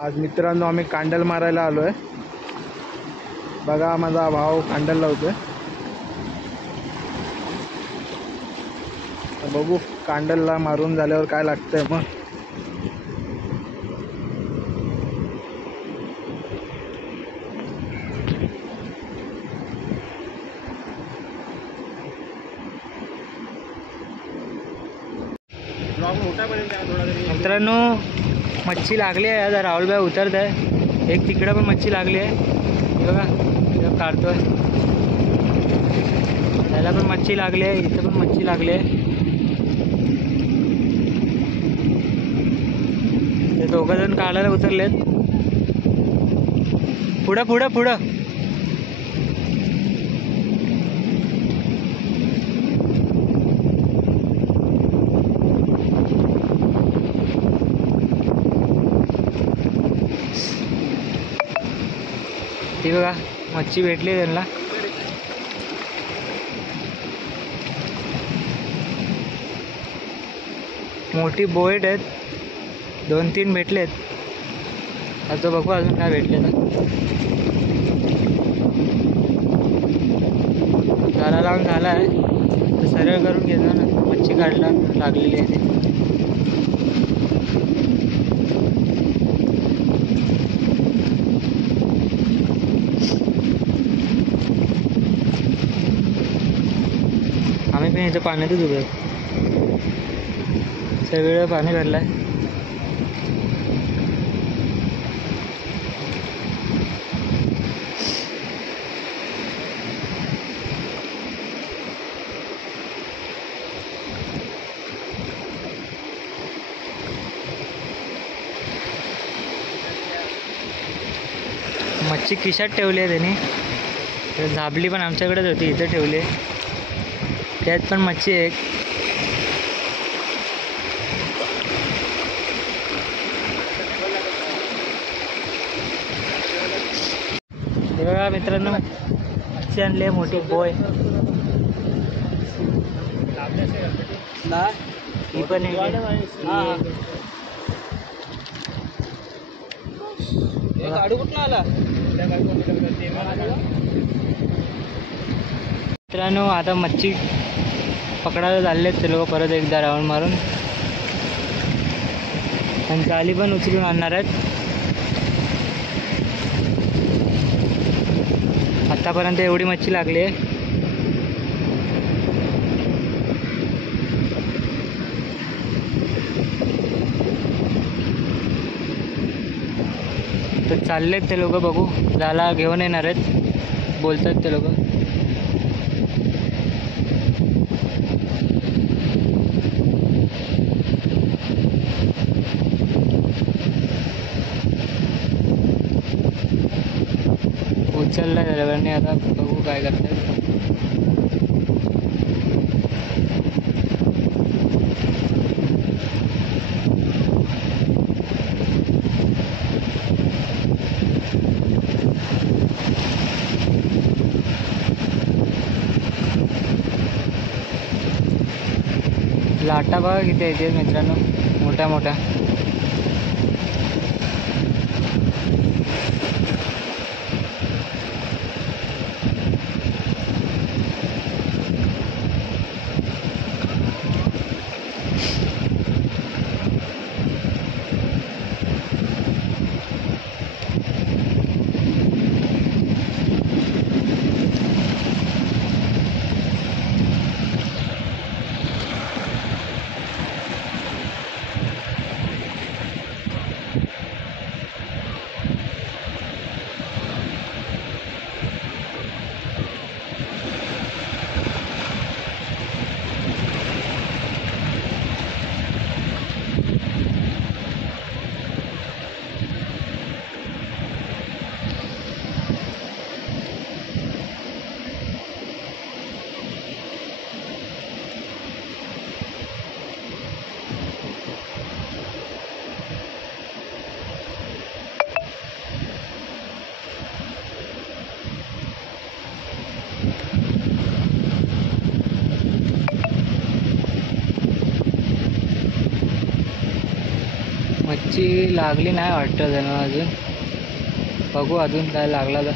आज मित्रांनो आम्ही कांडल मारायला आलो आहे। बघा माझा भाऊ कांडल लावतोय। बघू कांडलला मारून झाल्यावर काय लागतंय मग। मित्रांनो मच्छी लागली आहे। आता राहुल भाई उतरत आहे। एक तिकडे पण मच्छी लागली आहे बघा, इथं काढतोय। त्याला पण मच्छी लागली आहे, इथं पण मच्छी लागली आहे। ते दोघं जण काढायला उतरलेत। पुढं पुढं पुढं ती बघा मच्छी भेटली त्यांना। मोठी बोट आहेत, 2-3 भेटलेत। आता बघू अजून काय भेटले तर। जाळा लावून झाला आहे, सरळ करून घेतो ना। मच्छी काढला लागलेली आहे ती। आम्ही पण इथं पाण्यातच उभे आहोत, सगळं पाणी भरलं आहे। मच्छी खिशात ठेवली आहे त्यांनी। झाबली पण आमच्याकडेच होती, इथं ठेवली। त्यात पण मच्छी आहे एक। हे बघा मित्रांनो मच्छी आणली आहे, मोठी बोय। ही पण गाडी कुठला आला मित्रांनो। आता मच्छी पकडायला चाललेत ते लोक, परत एकदा राऊंड मारून। आणि जाळी पण उचलून आणणार आहेत। आतापर्यंत एवढी मच्छी लागली आहे। तर चाललेत ते लोक, बघू जाळा घेऊन येणार आहेत बोलतात ते लोक। उचलला ड्रायव्हरने, आता बघू काय करतात। लाटा बघा किती येते मित्रांनो, मोठ्या मोठ्या। मच्छी लागली नाही वाटतं त्यांना अजून, बघू अजून काय लागला तर.